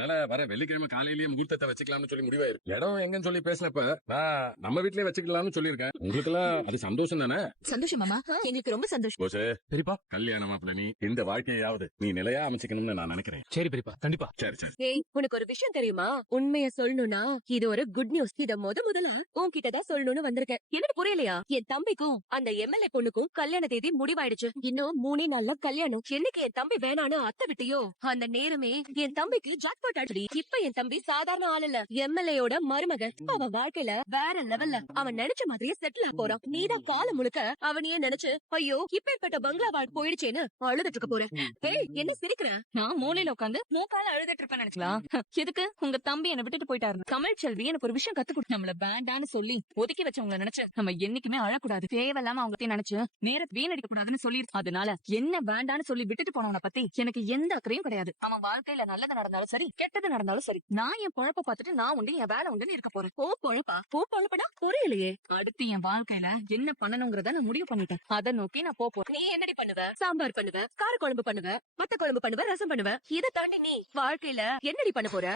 அதனால வர வெள்ளிக்கிழமை காலையிலேயே முகூர்த்தத்தை வச்சுக்கலாம்னு சொல்லி முடிவாயிருக்கு. இடம் எங்கன்னு சொல்லி பேசினப்ப நான் நம்ம வீட்லயே வச்சுக்கலாம்னு சொல்லியிருக்கேன். உங்களுக்கு எல்லாம் அது சந்தோஷம் தானே? சந்தோஷம் மாமா, எங்களுக்கு ரொம்ப சந்தோஷம். போசே பெரியப்பா. கல்யாணமா நீ இந்த வாழ்க்கையாவது நீ நிலையா அமைச்சுக்கணும்னு நான் நினைக்கிறேன். சரி பெரியப்பா, கண்டிப்பா. சரி சரி. ஏய், உனக்கு ஒரு விஷயம் தெரியுமா? உண்மைய சொல்லணும்னா இது ஒரு குட் நியூஸ். இத முதலா உன்கிட்டதான் சொல்லணும்னு வந்திருக்கேன். எனக்கு புரியலையா? என் தம்பிக்கும் அந்த எம்எல்ஏ பொண்ணுக்கும் கல்யாண தேதி முடிவாயிடுச்சு. இன்னும் 3 நாள்ல கல்யாணம். என்னைக்கு என் தம்பி வேணான்னு அத்தை விட்டியோ அந்த நேரமே என் தம்பிக்கு ஜாக்பாட் அடிச்சு. இப்ப என் தம்பி சாதாரண ஆள் இல்ல, எம்எல்ஏயோட மருமகன். அவன் வாழ்க்கையில வேற லெவல்ல அவன் நினைச்ச மாதிரியே செட்டில் ஆக போறான். நீதான் காலம் முழுக்க அவனையே நினைச்சு ஐயோ இப்பேற்பட்ட பங்களா வாழ் போயிடுச்சேன்னு அழுதுட்டு இருக்க போறேன். ஏய், என்ன சிரிக்கிற? நான் மூலையில உட்காந்து மூக்கால அழுதுட்டு இருப்பேன் நினைக்கலாம். எதுக்கு? உங்க தம்பி என்ன விட்டுட்டு போயிட்டாரு. தமிழ் செல்வி எனக்கு ஒரு விஷயம் கத்து கொடுத்து நம்மள வேண்டான்னு சொல்லி ஒதுக்கி வச்சவங்களை நினைச்சு நம்ம என்னைக்குமே அழக்கூடாது. தேவையில்லாம அவங்க நினைச்சு நேரத்தை வீணடிக்க கூடாதுன்னு சொல்லி, அதனால என்ன வேண்டான்னு சொல்லி விட்டுட்டு போனவனை பத்தி எனக்கு எந்த அக்கறையும் கிடையாது. அவன் வாழ்க்கையில நல்லது நடந்தாலும் சரி, கெட்டது நடந்தாலும் சரி, நான் என் பொழப்ப பார்த்துட்டு நான் உண்டு என் வேலை உண்டுன்னு இருக்க போறேன். ஓ பொழப்பா? ஓ பொழப்படா? புரியலையே. அடுத்து என் வாழ்க்கையில என்ன பண்ணணுங்கிறத நான் முடிவு பண்ணிட்டேன். அதை நோக்கி நான் போறேன். நீ என்னடி பண்ணுவ? சாம்பார் பண்ணுவ, கார குழம்பு பண்ணுவ, மத்த குழம்பு பண்ணுவ, ரசம் பண்ணுவ. இதை தாண்டி நீ வாழ்க்கையில என்னடி பண்ண போற?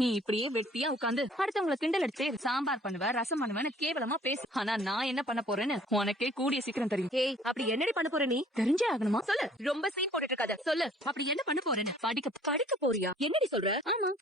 நீ இப்படியே வெட்டியா உட்காந்து அடுத்தவங்களை கிண்டல் அடிச்சு சாம்பார் பண்ணுவ, ரசம் பண்ணுவேன்னு கேவலமா பேசு. ஆனா நான் என்ன பண்ண போறேன்னு உனக்கே கூடிய சீக்கிரம் தெரியும். ஏய், அப்படி என்னடி பண்ண போற? நீ தெரிஞ்சே ஆகணுமா? சொல்லு. ரொம்ப சீன் போட்டுட்டு இருக்காத. சொல்லு, அப்படி என்ன பண்ண போறேன்னு. படிக்க படிக்க போறியா? என்னடி சொல்ற? ஆமா,